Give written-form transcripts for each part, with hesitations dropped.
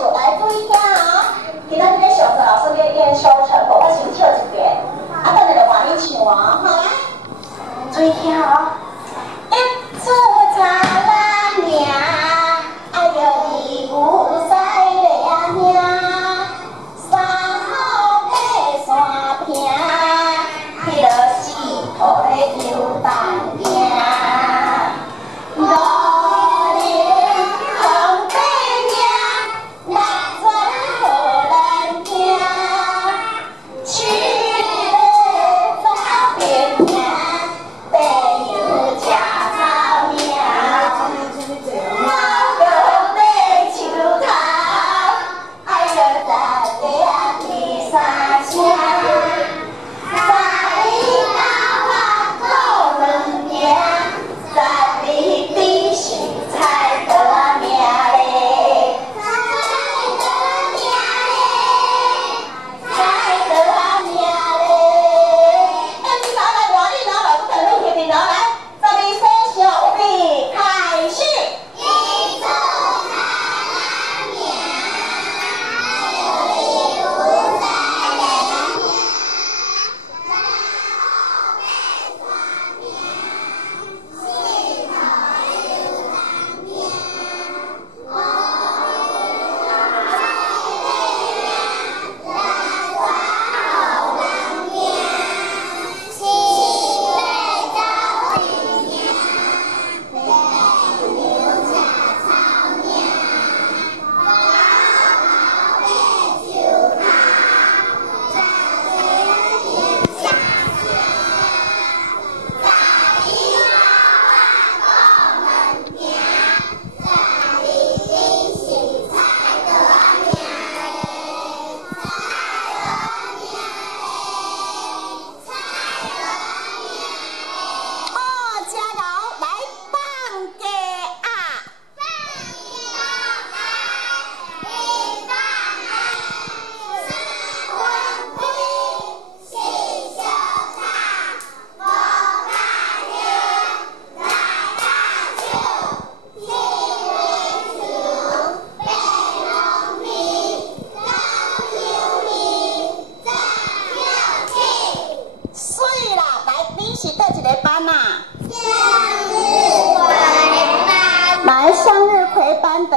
手来注意听哦。今仔日咧上课老师咧演收成果，我先唱一遍，啊，等下就换你唱哦，好来，注意听哦。一出茶兰名，哎呦义乌西来名，三好爬山坪，迄落四土咧游荡行。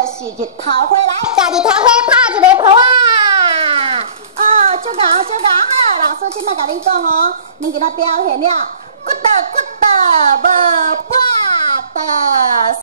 是日头花来，家日头花拍一个泡啊！哦，足够足够好，老师今摆甲恁讲哦，恁今仔表现了，骨头骨头。